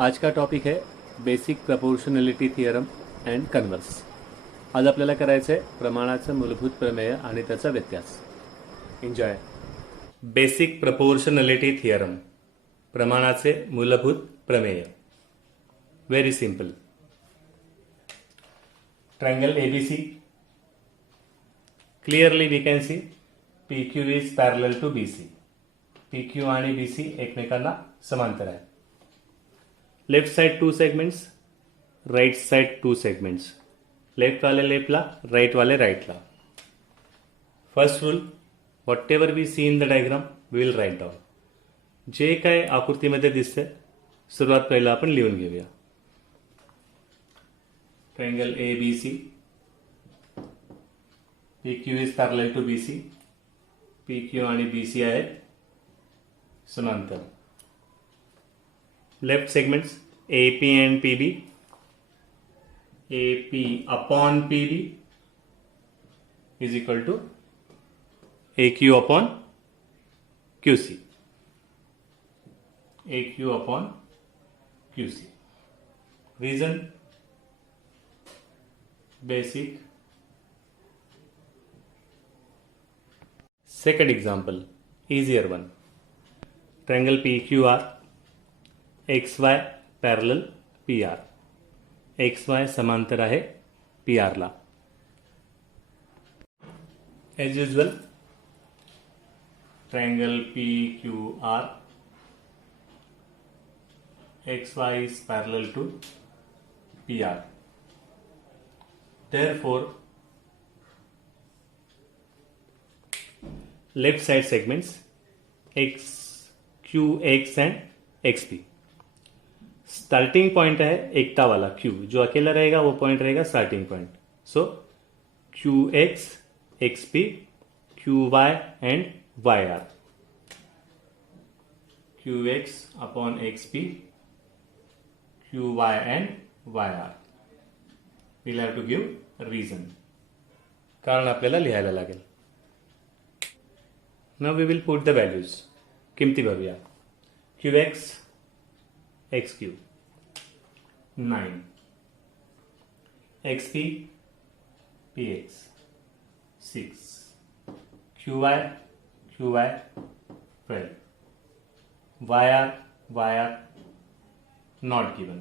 आज का टॉपिक है basic proportionality theorem and converse. आज आपल्याला करायचं आहे प्रमाणाचं मूलभूत प्रमेय आणि त्याचा व्यत्यास. एन्जॉय. बेसिक प्रपोर्शनॅलिटी थिअरम, प्रमाणाचे मूलभूत प्रमेय. Very simple. Triangle ABC, clearly we can see PQ is parallel to BC. PQ आणि BC एकमेकांना समांतर आहे. Left side 2 segments, right side 2 segments. Left वाले लेफ्टला, राइट वाले राइटला. First rule, whatever we see in the diagram we will write down. जे काय आकृतीमध्ये दिसते सुरुवात पहिला आपण लिहून घेऊया. Triangle ABC, PQ is parallel to BC. PQ आणि BC आहेत समांतर. Left segments AP and PB, AP upon PB is equal to AQ upon QC. AQ upon QC. Reason, basic. Second example, easier one. Triangle PQR, XY parallel PR. XY समांतर आहे PR ला. As usual, triangle PQR, XY is parallel to PR. Therefore, left side segments QX and XP. Starting point है एकता वाला Q, जो अकेला रहेगा वो point रहेगा starting point. So QX, XP, QY and YR. QX upon XP, QY and YR. Will have to give reason, कारण आपल्याला लिहायला लागेल. Now we will put the values. किमती भरूया. QX XQ 9, XP PX 6, QY 12, YR not given.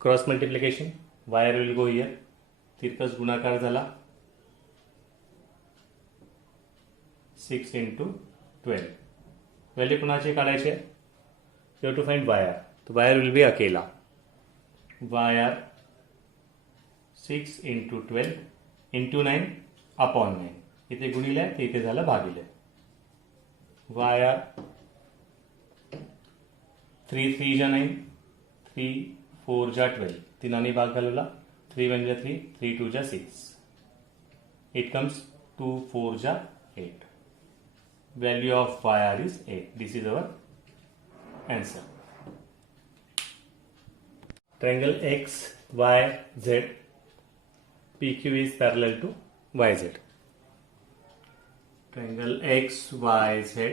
Cross multiplication, YR will go here. तिरकस गुणाकार झाला 6 into 12. व्हॅल्यू कुणाचे काढायचे? You have to find YR. तो YR will be अकेला. YR 6 into 12 into 9 upon 9. इथे गुणिले आहे, इथे झालं भागिले. YR 3 3 जा 9, 3 4 जा 12. तीनानी भाग घालवला. 3 1 जा 3, 3 2 जा 6. It comes 2 4 जा 8. Value of YR is 8. This is our answer. Triangle XYZ, PQ is parallel to YZ. Triangle XYZ,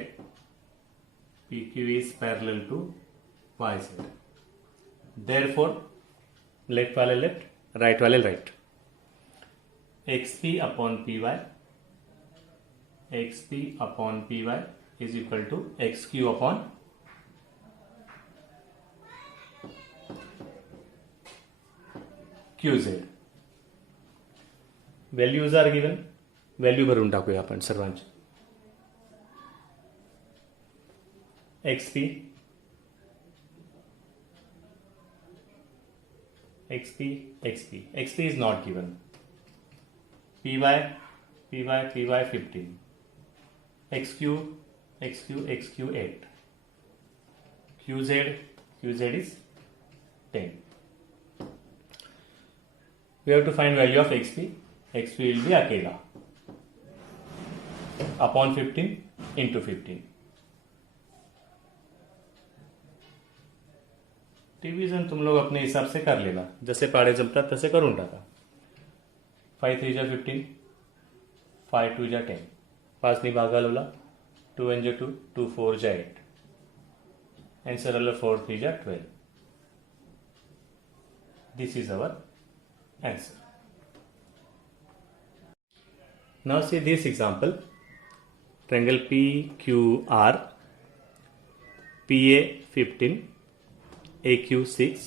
PQ is parallel to YZ. Therefore, left वाले left, right वाले right. XP upon PY, XP upon PY is equal to XQ upon QZ. Values are given. Value भरून टाकूया आपण सर्वांची. XP is not given. PY 15. XQ 8. QZ is 10. We have to find value of XP. XP will be अकेला upon 15 into 15. डिवीजन तुम लोग अपने हिसाब से कर लेना, जैसे पाड़े जमतात तसे करून टाका. 5 3 जा 15, 5 2 जा 10. 5 ने भाग घालवला, 2 1 जा 2, 2 4 जा 8. आन्सर आलं 4 3 जा 12. This is our answer. Now see this example. Triangle PQR, PA 15, AQ 6,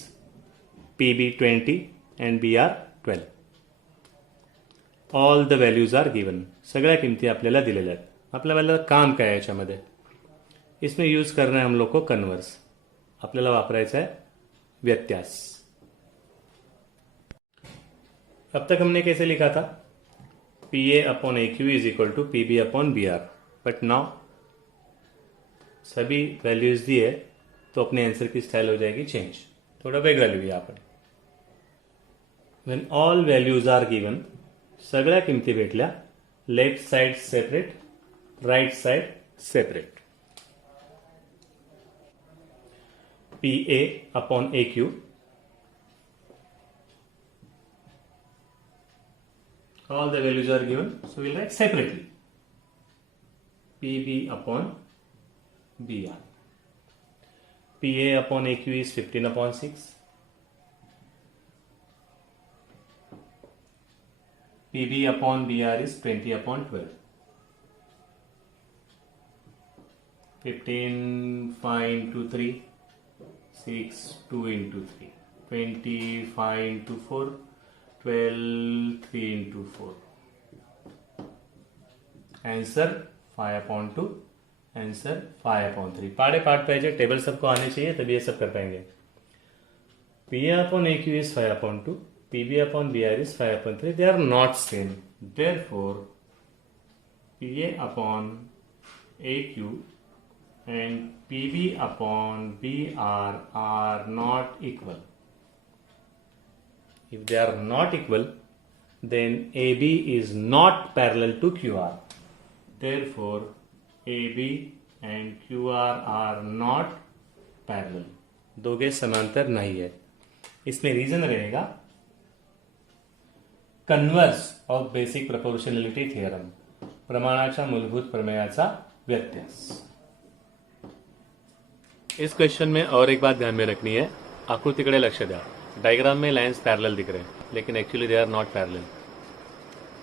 PB 20 and BR 12. All the values are given. सगळ्या किमती आपल्याला दिलेल्या आहेत. आपल्याला काम काय आहे याच्यामध्ये? इसमें यूज करना है हम लोग को कन्वर्स. आपल्याला वापरायचा है व्यत्यास. अब तक हमने कैसे लिखा था? PA upon AQ is equal to PB upon BR. But now सभी वैल्यूज दिए तो अपने आंसर की स्टाइल हो जाएगी चेंज. थोड़ा वेगळा लिहूया आपण. When all values are given, सगळ्या किमती भेटल्या, left side separate, right side separate. PA upon AQ, all the values are given, so we'll write separately. PB upon BR. PA upon AQ is 15 upon 6. PB upon BR is 20 upon 12. 15 5 into 3, 6 2 into 3, 20 5 into 4, 12 3 into 4. Answer 5 upon 2, आंसर 5 अपॉन 3. पाड़े पार्ट पे टेबल सबको आने चाहिए तभी ये सब कर पाएंगे. PA upon AQ is 5 upon 2, PB upon BR is 5 upon 3. They are not same. Therefore, PA upon AQ and PB upon BR are not equal. If they are not equal, then AB is not parallel to QR. Therefore, AB and QR are not parallel. दोगे समांतर नहीं है. इसमें रीजन रहेगा converse of basic proportionality theorem, प्रमाणाच्या मूलभूत प्रमेयाचा व्यत्यास. इस क्वेश्चन में और एक बात ध्यान में रखनी है. आकृतीकडे लक्ष द्या. डायग्राम में लाइन्स पॅरलल दिख रहे हैं, लेकिन actually they are not parallel.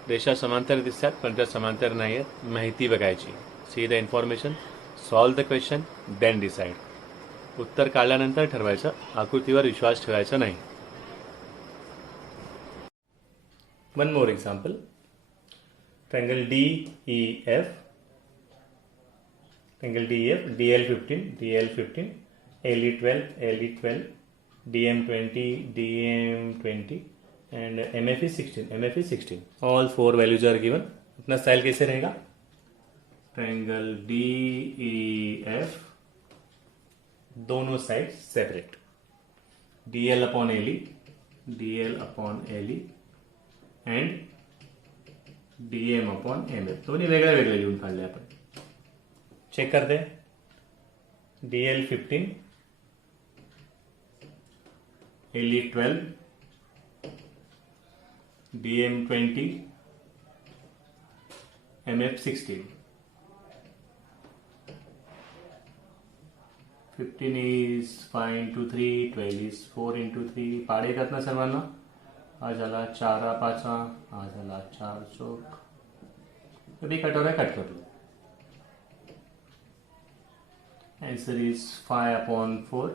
रेषा समांतर दिसतात, पण त्या समांतर नाही आहेत. माहिती बघायची. See the information, solve the question, then decide. उत्तर काढल्यानंतर ठरवायचं, आकृतीवर विश्वास ठेवायचा नाही. One more example. Triangle DEF, triangle DEF, DL15, DL15, LE12, LE12, DM20, DM20 and MF is 16, MF is 16. All four values are given. अपना स्टाइल कैसे रहेगा? ट्रायंगल DEF, दोनों side separate. DL upon LE, DL upon LE and DM upon MF. दोन्ही वेगळे वेगळे लिहून काढले आपण. चेक करते. DL15, LE12, DM20, MF16. 15 is 5 into 3, 12 is 4 into 3. पाडे येतात ना सर्वांना? हा झाला 4 5, हा झाला 4 चौक. कधी कटोरा कट कर लो. Answer is 5 upon 4.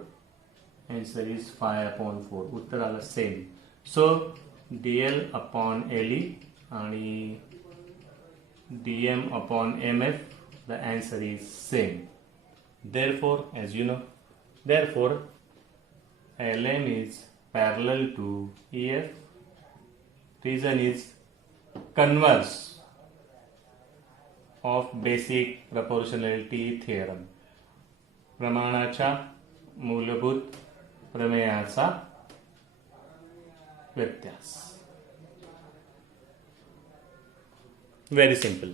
Answer is 5 upon 4. उत्तर आलं same. So DL upon LE आणि DM upon MF, the answer is same. Therefore, as you know, therefore LM is parallel to EF. Reason is converse of basic proportionality theorem, प्रमाणाच्या मूलभूत प्रमेयाचा व्यत्यास. Very simple.